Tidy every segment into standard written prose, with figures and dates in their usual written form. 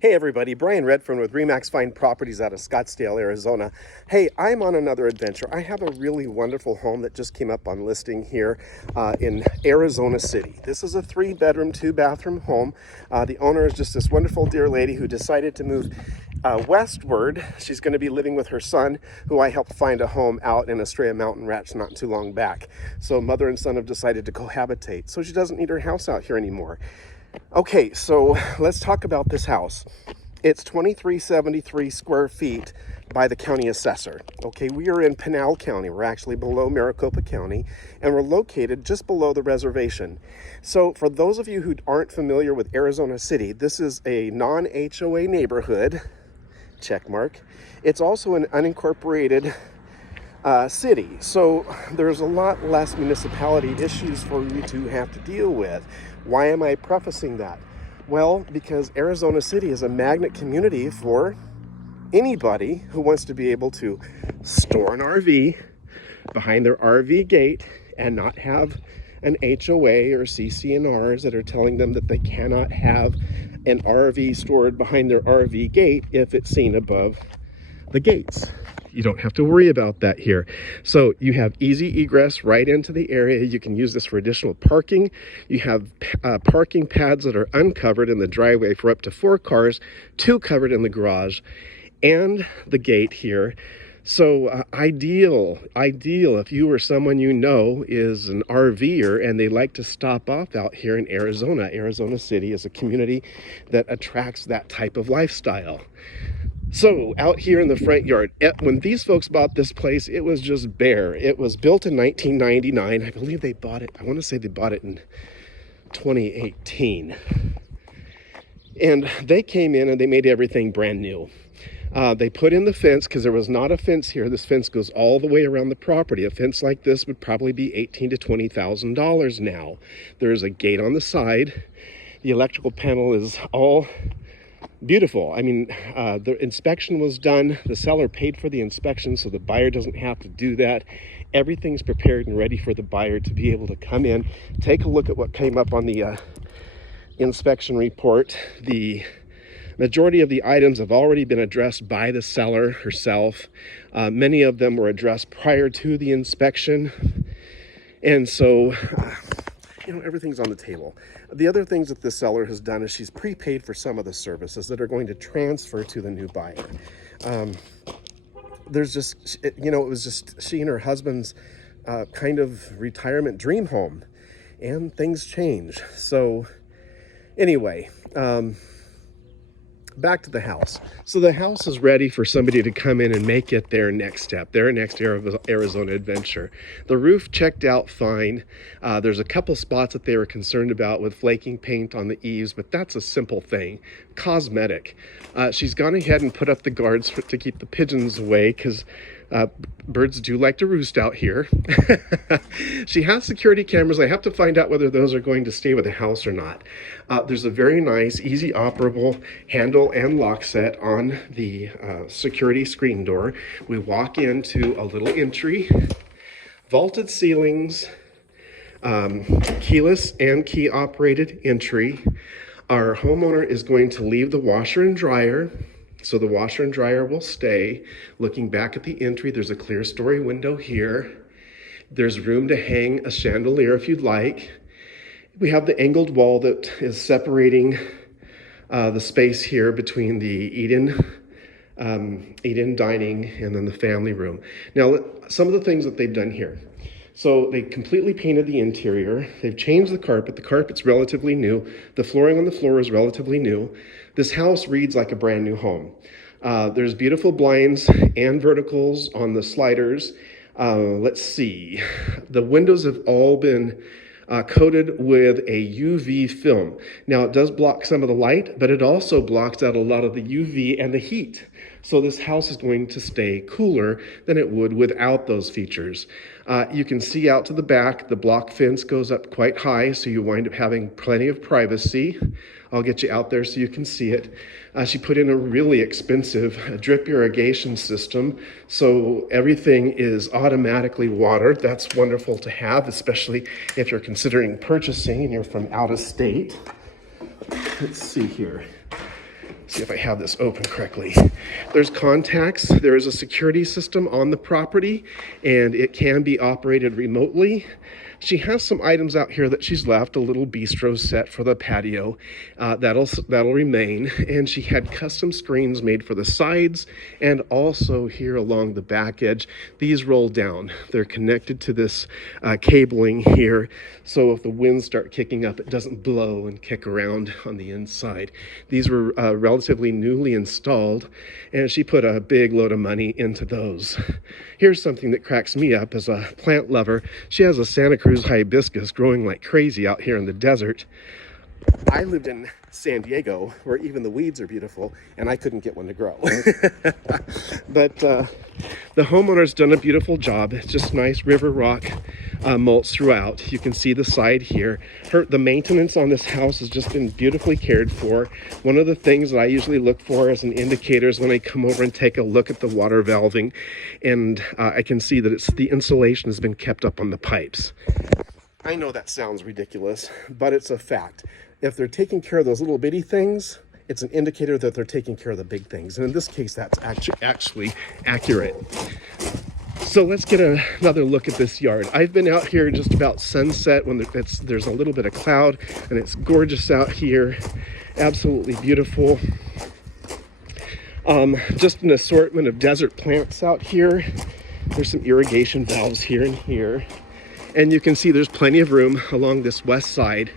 Hey everybody, Brian Redfern with Remax Fine Properties out of Scottsdale, Arizona. Hey, I'm on another adventure. I have a really wonderful home that just came up on listing here in Arizona City. This is a 3-bedroom, 2-bathroom home. The owner is just this wonderful dear lady who decided to move westward. She's going to be living with her son, who I helped find a home out in Estrella Mountain Ranch not too long back. So mother and son have decided to cohabitate, so she doesn't need her house out here anymore. Okay, so let's talk about this house. It's 2373 square feet by the county assessor. Okay, we are in Pinal County. We're actually below Maricopa County, and we're located just below the reservation. So for those of you who aren't familiar with Arizona City, this is a non-HOA neighborhood, check mark. It's also an unincorporated city, so there's a lot less municipality issues for you to have to deal with. Why am I prefacing that? Well, because Arizona City is a magnet community for anybody who wants to be able to store an RV behind their RV gate and not have an HOA or CCNRs that are telling them that they cannot have an RV stored behind their RV gate if it's seen above the gates. You don't have to worry about that here. So you have easy egress right into the area. You can use this for additional parking. You have parking pads that are uncovered in the driveway for up to 4 cars, 2 covered in the garage, and the gate here. So ideal if you or someone you know is an RVer and they like to stop off out here in Arizona. Arizona City is a community that attracts that type of lifestyle. So out here in the front yard, when these folks bought this place, it was just bare. It was built in 1999. I believe they bought it, I want to say they bought it in 2018. And they came in and they made everything brand new. They put in the fence because there was not a fence here. This fence goes all the way around the property. A fence like this would probably be $18,000 to $20,000 now. There's a gate on the side. The electrical panel is all beautiful. I mean, the inspection was done. The seller paid for the inspection, so the buyer doesn't have to do that. Everything's prepared and ready for the buyer to be able to come in, take a look at what came up on the inspection report. The majority of the items have already been addressed by the seller herself. Many of them were addressed prior to the inspection. And so, everything's on the table. The other things that the seller has done is she's prepaid for some of the services that are going to transfer to the new buyer. There's just, it was just she and her husband's kind of retirement dream home, and things change. So anyway, back to the house. So the house is ready for somebody to come in and make it their next step, their next Arizona adventure. The roof checked out fine. There's a couple spots that they were concerned about with flaking paint on the eaves, but that's a simple thing, cosmetic. She's gone ahead and put up the guards to keep the pigeons away, because birds do like to roost out here. She has security cameras. I have to find out whether those are going to stay with the house or not. There's a very nice, easy operable handle and lock set on the security screen door. We walk into a little entry, vaulted ceilings, keyless and key operated entry. Our homeowner is going to leave the washer and dryer, so the washer and dryer will stay. Looking back at the entry, there's a clear story window here. There's room to hang a chandelier if you'd like. We have the angled wall that is separating the space here between the Eden dining and then the family room. Now, some of the things that they've done here. So they completely painted the interior. They've changed the carpet. The carpet's relatively new. The flooring on the floor is relatively new. This house reads like a brand new home. There's beautiful blinds and verticals on the sliders. Let's see. The windows have all been coated with a UV film. Now, it does block some of the light, but it also blocks out a lot of the UV and the heat. So this house is going to stay cooler than it would without those features. You can see out to the back, the block fence goes up quite high, so you wind up having plenty of privacy. I'll get you out there so you can see it. She put in a really expensive drip irrigation system, so everything is automatically watered. That's wonderful to have, especially if you're considering purchasing and you're from out of state. Let's see here. see if I have this open correctly. There's contacts. There is a security system on the property, and it can be operated remotely. She has some items out here that she's left, a little bistro set for the patio. That'll remain. And she had custom screens made for the sides and also here along the back edge. These roll down. They're connected to this cabling here, so if the winds start kicking up, it doesn't blow and kick around on the inside. These were relatively newly installed, and she put a big load of money into those. Here's something that cracks me up as a plant lover. She has a Santa Cruz hibiscus growing like crazy out here in the desert. I lived in San Diego, where even the weeds are beautiful, and I couldn't get one to grow. But the homeowner's done a beautiful job. It's just nice river rock mulch throughout. You can see the side here. The maintenance on this house has just been beautifully cared for. One of the things that I usually look for as an indicator is when I come over and take a look at the water valving, and I can see that the insulation has been kept up on the pipes. I know that sounds ridiculous, but it's a fact. If they're taking care of those little bitty things, it's an indicator that they're taking care of the big things. And in this case, that's actually accurate. So let's get another look at this yard. I've been out here just about sunset when there's a little bit of cloud, and it's gorgeous out here. Absolutely beautiful. Just an assortment of desert plants out here. There's some irrigation valves here and here. And you can see there's plenty of room along this west side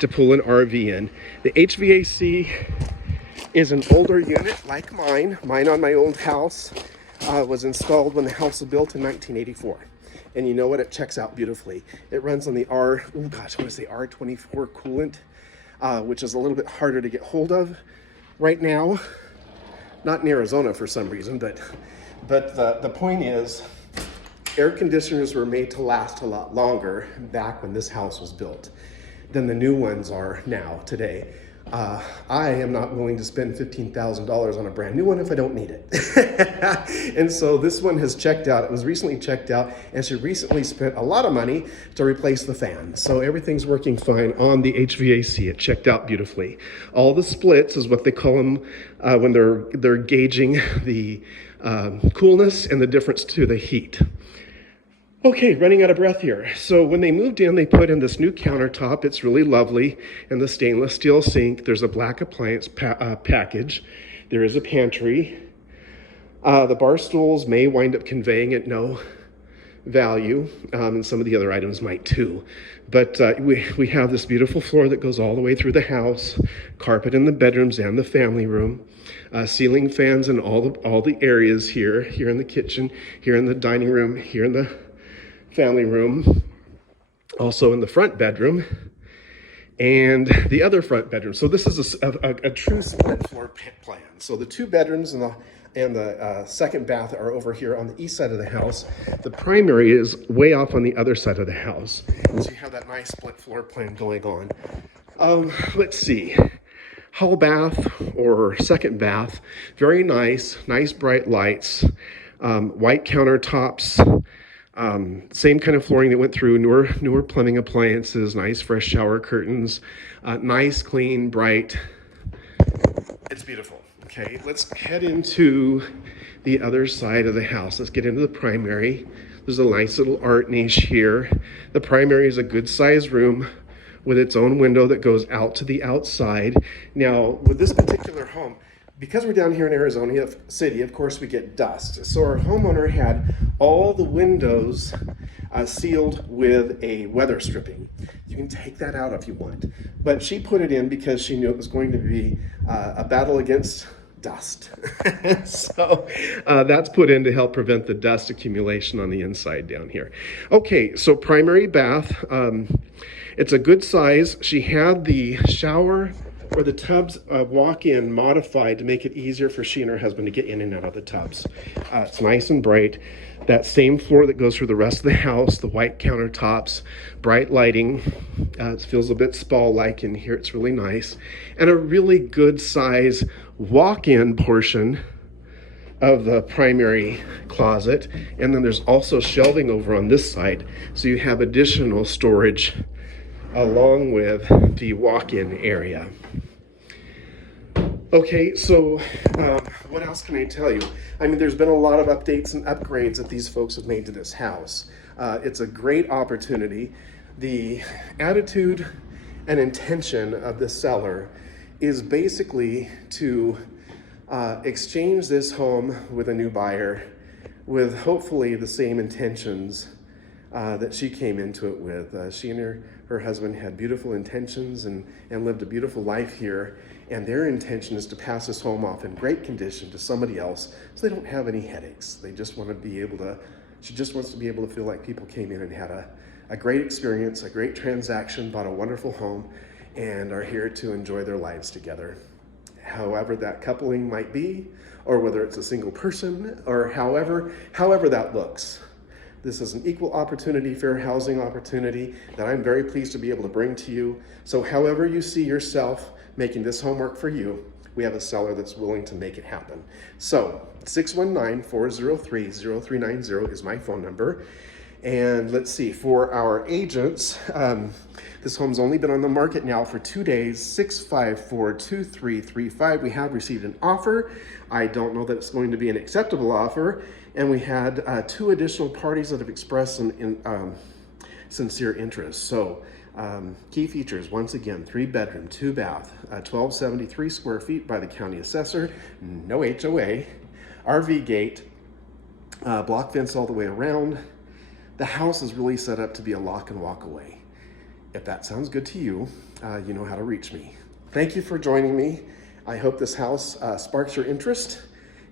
to pull an RV in. The HVAC is an older unit like mine. Mine on my old house was installed when the house was built in 1984. And you know what? It checks out beautifully. It runs on the R24 coolant, which is a little bit harder to get hold of right now. Not in Arizona for some reason, but the point is, air conditioners were made to last a lot longer back when this house was built than the new ones are now, today. I am not willing to spend $15,000 on a brand new one if I don't need it. And so this one has checked out. It was recently checked out, and she recently spent a lot of money to replace the fan. So everything's working fine on the HVAC. It checked out beautifully. All the splits is what they call them when they're gauging the coolness and the difference to the heat. Okay, running out of breath here. So when they moved in, they put in this new countertop. It's really lovely, and the stainless steel sink. There's a black appliance package. There is a pantry. The bar stools may wind up conveying at no value, and some of the other items might too. But we have this beautiful floor that goes all the way through the house, carpet in the bedrooms and the family room, ceiling fans in all the areas here in the kitchen, here in the dining room, here in the family room, also in the front bedroom, and the other front bedroom. So this is a true split floor plan. So the two bedrooms and the second bath are over here on the east side of the house. The primary is way off on the other side of the house. So you have that nice split floor plan going on. Let's see. Hall bath or second bath, very nice bright lights, white countertops, same kind of flooring that went through, newer plumbing appliances, nice fresh shower curtains, nice, clean, bright. It's beautiful. Okay, let's head into the other side of the house. Let's get into the primary. There's a nice little art niche here. The primary is a good sized room with its own window that goes out to the outside. Now, with this particular home, because we're down here in Arizona City, of course we get dust. So our homeowner had all the windows sealed with a weather stripping. You can take that out if you want. But she put it in because she knew it was going to be a battle against dust. So that's put in to help prevent the dust accumulation on the inside down here. Okay, so primary bath. It's a good size. She had the shower or the tubs walk-in modified to make it easier for she and her husband to get in and out of the tubs. It's nice and bright. That same floor that goes through the rest of the house, the white countertops, bright lighting. It feels a bit spa-like in here. It's really nice. And a really good size walk-in portion of the primary closet. And then there's also shelving over on this side. So you have additional storage along with the walk-in area. Okay, so what else can I tell you? I mean, there's been a lot of updates and upgrades that these folks have made to this house. It's a great opportunity. The attitude and intention of the seller is basically to exchange this home with a new buyer with hopefully the same intentions that she came into it with. She and her husband had beautiful intentions and lived a beautiful life here. And their intention is to pass this home off in great condition to somebody else so they don't have any headaches. They just want to be able to, she just wants to be able to feel like people came in and had a great experience, a great transaction, bought a wonderful home, and are here to enjoy their lives together. However that coupling might be, or whether it's a single person, or however that looks. This is an equal opportunity, fair housing opportunity that I'm very pleased to be able to bring to you. So however you see yourself making this homework for you, we have a seller that's willing to make it happen. So 619-403-0390 is my phone number. And let's see, for our agents, this home's only been on the market now for 2 days, 654-2335. We have received an offer. I don't know that it's going to be an acceptable offer. And we had 2 additional parties that have expressed sincere interest. So key features, once again, 3-bedroom, 2-bath, 1273 square feet by the county assessor, no HOA, RV gate, block fence all the way around. The house is really set up to be a lock and walk away. If that sounds good to you, you know how to reach me. Thank you for joining me. I hope this house sparks your interest.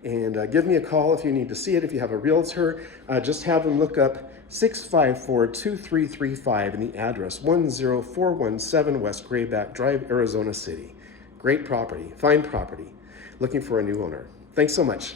And give me a call if you need to see it. If you have a realtor, just have them look up 654-2335 and the address 10417 West Grayback Drive, Arizona City. Great property, fine property. Looking for a new owner. Thanks so much.